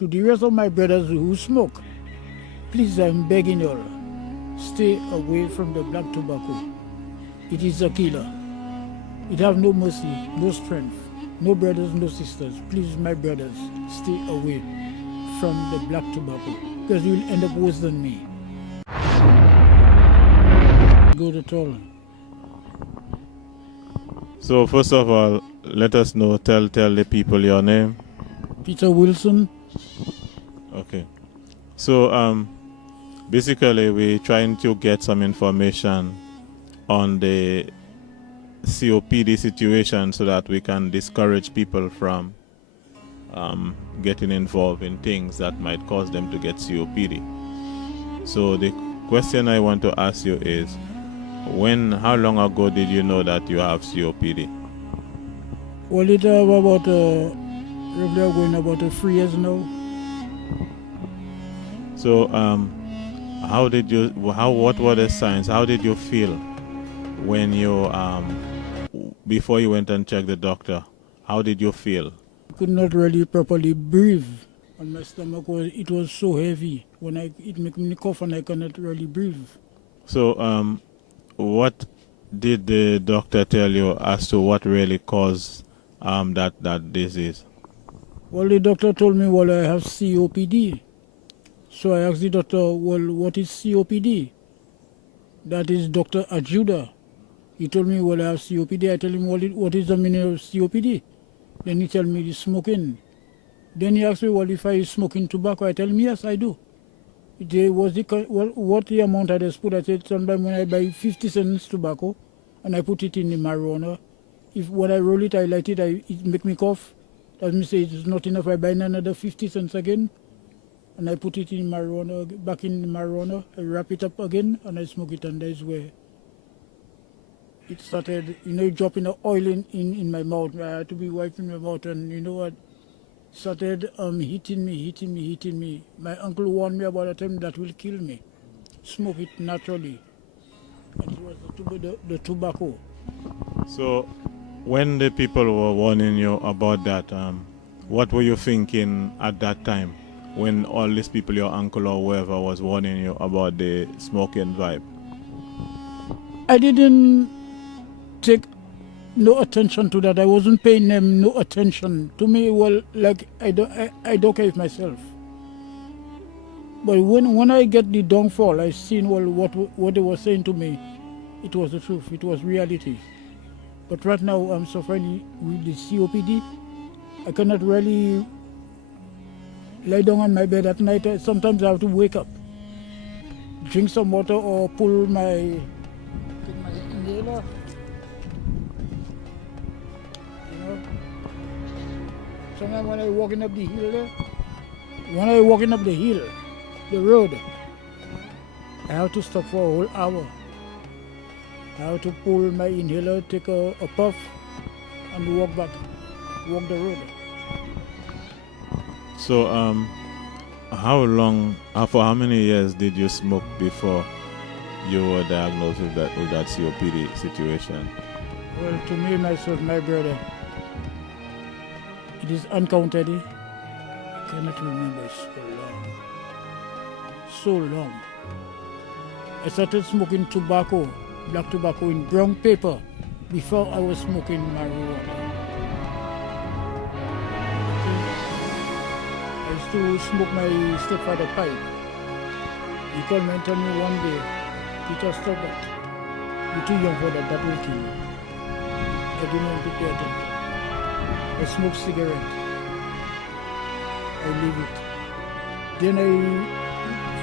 To the rest of my brothers who smoke, please, I'm begging you all, stay away from the black tobacco. It is a killer. It have no mercy, no strength, no brothers, no sisters. Please, my brothers, stay away from the black tobacco, because you will end up worse than me. Good at all. So first of all, let us know, tell the people your name. Peter Wilson. Okay. So basically we're trying to get some information on the COPD situation so that we can discourage people from getting involved in things that might cause them to get COPD. So the question I want to ask you is, how long ago did you know that you have COPD? Well, it about roughly going about 3 years now. So what were the signs? How did you feel when you before you went and checked the doctor? How did you feel? I could not really properly breathe, and my stomach was so heavy. When it make me cough and I cannot really breathe. So what did the doctor tell you as to what really caused that disease? Well, the doctor told me, well, I have COPD. So I asked the doctor, well, what is COPD? That is Dr. Ajuda. He told me, well, I have COPD. I tell him, what is the meaning of COPD? Then he tell me he's smoking. Then he asked me, well, if I smoking tobacco, I tell him, yes, I do. What the amount I just put, I said, sometimes when I buy 50 cents tobacco and I put it in the marijuana, when I roll it, I light it, it make me cough. That means it's not enough. I buy another 50 cents again and I put it in marijuana, back in the marijuana, I wrap it up again and I smoke it, and that's where it started, dropping the oil in my mouth. I had to be wiping my mouth, and you know what? Started hitting me. My uncle warned me about a time that will kill me. Smoke it naturally. And it was the tobacco. So when the people were warning you about that, what were you thinking at that time when all these people, your uncle or whoever, was warning you about the smoking vibe? I didn't take no attention to that. I wasn't paying them no attention. To me, well, like I don't care myself. But when I get the downfall, I seen, well, what they were saying to me, it was the truth. It was reality. But right now I'm suffering with the COPD. I cannot really lie down on my bed at night. Sometimes I have to wake up, drink some water, or pull my inhaler. Sometimes when I'm walking up the hill, the road, I have to stop for a whole hour. I have to pull my inhaler, take a puff, and walk the road. So, for how many years did you smoke before you were diagnosed with that COPD situation? Well, to me, myself, my brother, it is uncounted. I cannot remember so long. I started smoking tobacco, black tobacco in brown paper, before I was smoking marijuana. I used to smoke my stepfather pipe. He called me and told me one day, Peter, stop that. You're too young for that, that will kill you. I didn't want to pay attention. I smoke cigarette. I leave it. Then I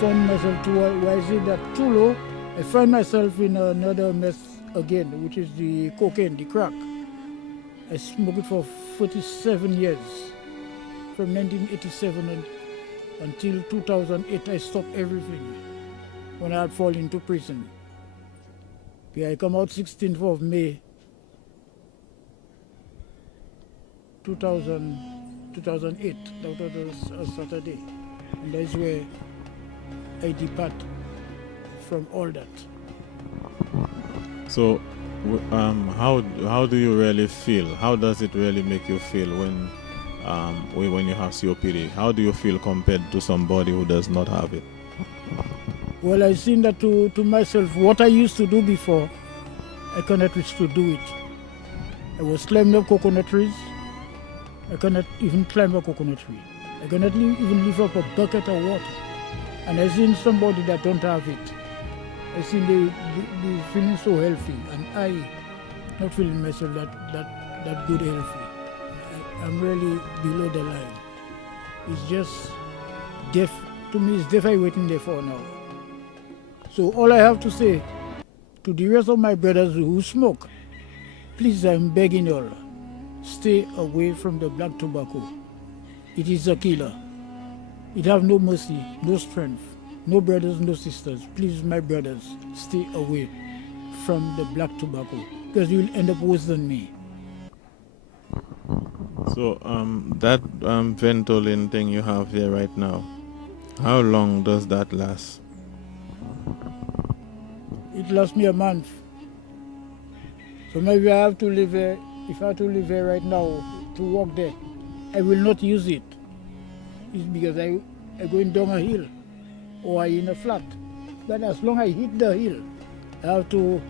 found myself why is it that too low? I find myself in another mess again, which is the cocaine, the crack. I smoked it for 47 years. From 1987 until 2008, I stopped everything when I had fallen into prison. Okay, I come out 16th of May 2008. That was a Saturday. And that's where I depart from all that. So, how do you really feel? How does it really make you feel when when you have COPD? How do you feel compared to somebody who does not have it? Well, I seen that to myself, what I used to do before, I cannot reach to do it. I was climbing up coconut trees. I cannot even climb a coconut tree. I cannot even lift up a bucket of water. And I seen somebody that don't have it. I seen they feeling so healthy, and I not feeling myself that good healthy. I'm really below the line. It's just death. To me, it's death I'm waiting there for now. So all I have to say to the rest of my brothers who smoke, please, I'm begging you all, stay away from the black tobacco. It is a killer. It have no mercy, no strength, no brothers, no sisters. Please, my brothers, stay away from the black tobacco, because you will end up worse than me. So that Ventolin thing you have here right now, how long does that last? It lasts me a month. So maybe I have to live here. If I have to live here right now to walk there, I will not use it. It's because I'm going down a hill or in a flat. But as long as I hit the hill, I have to,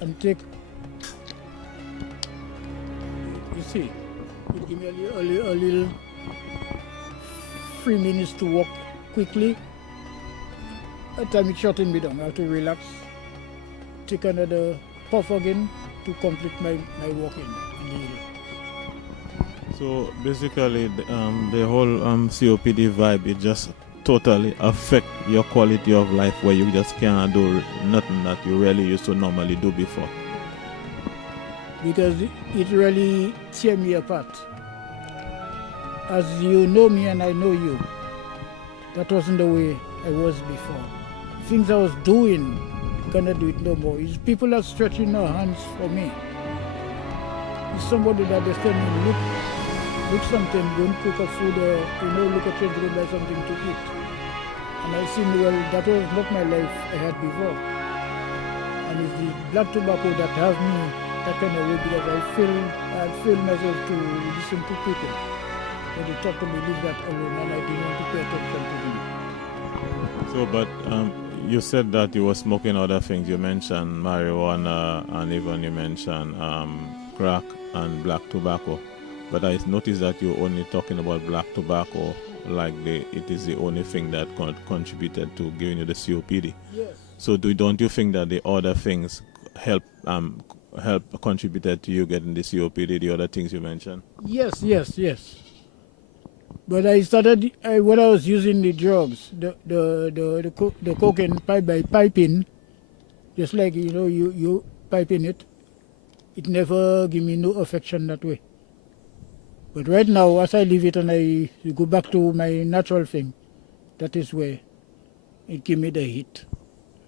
and take. You see, it give me a little 3 minutes to walk quickly. At time it shutting me down. I have to relax, take another puff again to complete my walking in the hill. So basically, the whole COPD vibe, it just totally affect your quality of life, where you just cannot do nothing that you really used to normally do before. Because it really tear me apart. As you know me and I know you, that wasn't the way I was before. Things I was doing, cannot do it no more. It's people are stretching their hands for me. It's somebody that they tell me, look something, go and cook a food, or look at change, go buy something to eat. And I see, well, that was not my life I had before. And it's the black tobacco that have me that kind of way, because I feel myself to listen to people. When they talk to me, leave that alone, and I didn't want to pay attention to them. So, but you said that you were smoking other things. You mentioned marijuana, and even you mentioned crack and black tobacco. But I noticed that you're only talking about black tobacco, like it is the only thing that contributed to giving you the COPD. Yes. So don't you think that the other things help contributed to you getting the COPD, the other things you mentioned? Yes. But I started when I was using the drugs, the cocaine by piping, just like you piping it. It never give me no affection that way. But right now, as I leave it and I go back to my natural thing, that is where it gave me the hit.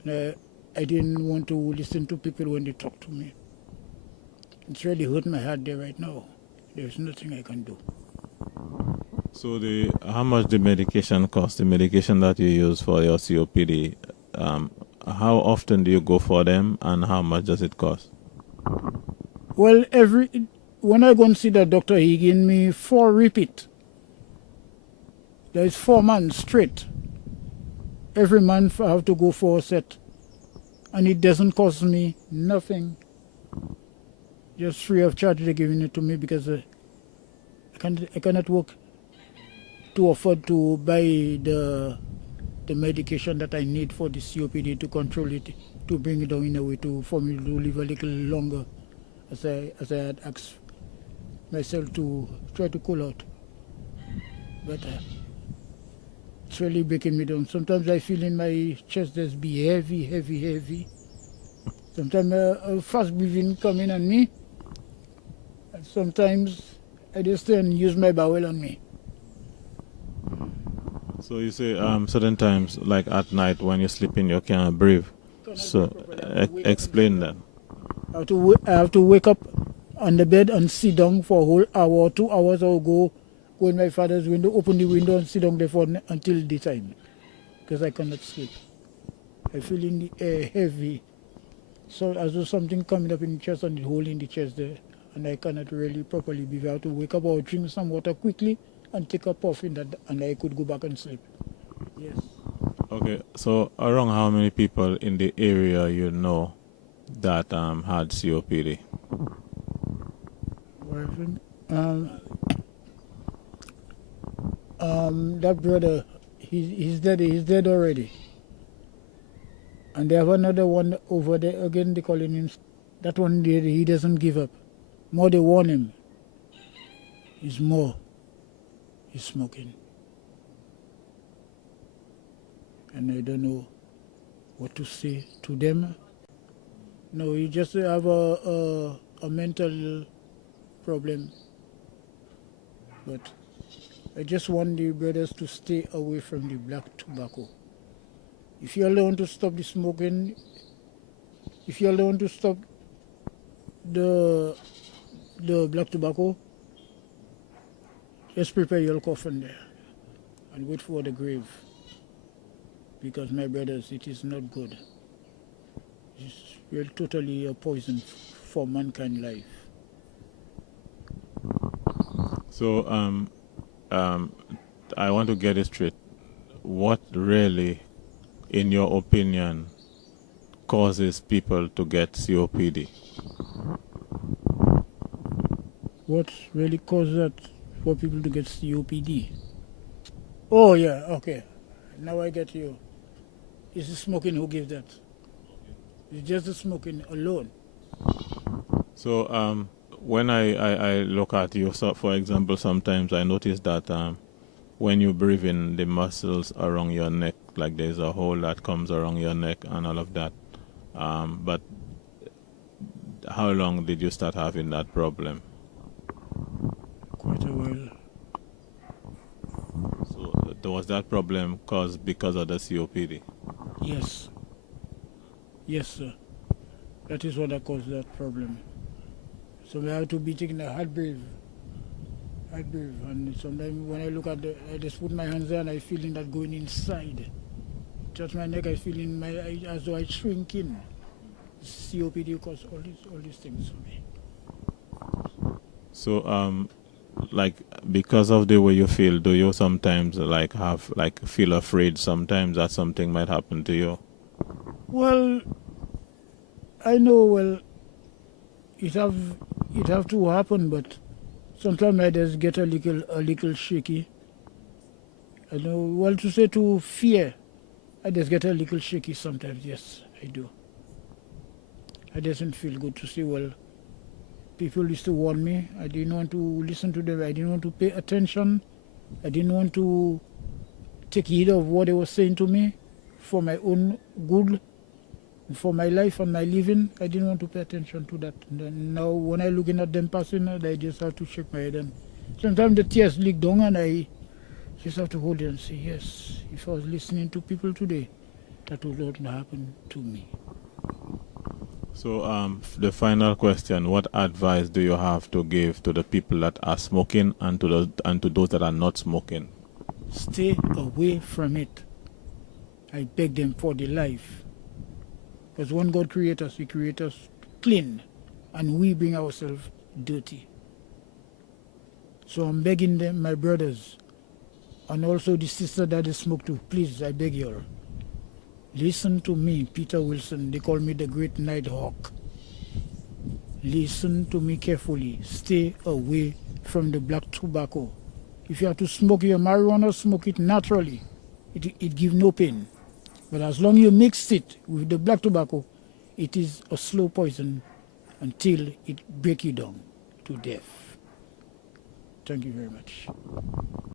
I didn't want to listen to people when they talk to me. It's really hurt my heart there right now. There's nothing I can do. So how much the medication costs, the medication that you use for your COPD, how often do you go for them, and how much does it cost? Well, when I go and see the doctor, he gave me 4 repeat. That is 4 months straight. Every month I have to go for a set. And it doesn't cost me nothing. Just free of charge they're giving it to me, because I cannot work to afford to buy the medication that I need for the COPD to control it, to bring it down in a way for me to live a little longer, as I had asked myself to try to cool out. But it's really breaking me down. Sometimes I feel in my chest just be heavy. Sometimes a fast breathing coming on me. And sometimes I just stay and use my bowel on me. So you say certain times, like at night when you're sleeping, you can't breathe. So explain that. I have to wake up on the bed and sit down for a whole hour or 2 hours, or go in my father's window, open the window and sit down there until the time, because I cannot sleep. I feel in the air heavy, so as though something coming up in the chest and the hole in the chest there. and I cannot really properly breathe. I have to wake up or drink some water quickly and take a puff in that, and I could go back and sleep. Yes. Okay, so around how many people in the area you know that had COPD? Well, that brother, he's dead. He's dead already. And they have another one over there again. They calling him. That one he doesn't give up. More they warn him. He's smoking. And I don't know what to say to them. No, he just have a mental problem. But I just want the brothers to stay away from the black tobacco. If you all want to stop the smoking, if you all want to stop the black tobacco, just prepare your coffin there and wait for the grave. Because my brothers, it is not good. It's really totally a poison for mankind life. So I want to get it straight. What really, in your opinion, causes people to get COPD? What really causes that for people to get COPD? Oh yeah, okay. Now I get you. It's the smoking who gives that. It's just the smoking alone. So when I look at you, so for example, sometimes I notice that when you breathe in, the muscles around your neck, like there's a hole that comes around your neck and all of that. But how long did you start having that problem? Quite a while. So was that problem caused because of the COPD? Yes. Yes, sir. That is what caused that problem. So I have to be taking a hard breath. And sometimes when I look at I just put my hands there and I feeling that going inside. Touch my neck, I feeling as though I shrink in. COPD causes all these things for me. So like because of the way you feel, do you sometimes feel afraid sometimes that something might happen to you? Well, I know it have to happen, but sometimes I just get a little shaky. I know to say to fear, I just get a little shaky sometimes. Yes, I do. I doesn't feel good to see people used to warn me. I didn't want to listen to them. I didn't want to pay attention. I didn't want to take heed of what they were saying to me for my own good, for my life and my living. I didn't want to pay attention to that. And then now when I looking at them passing, I just have to shake my head. And sometimes the tears leak down and I just have to hold it and say, yes, if I was listening to people today, that would not happen to me. So the final question, what advice do you have to give to the people that are smoking and to those that are not smoking? Stay away from it. I beg them for their life. Because when God creates us, He creates us clean, and we bring ourselves dirty. So I'm begging them, my brothers, and also the sister that they smoke too, please, I beg you all. Listen to me, Peter Wilson. They call me the Great Night Hawk. Listen to me carefully. Stay away from the black tobacco. If you have to smoke your marijuana, smoke it naturally. It gives no pain. But as long as you mix it with the black tobacco, it is a slow poison until it breaks you down to death. Thank you very much.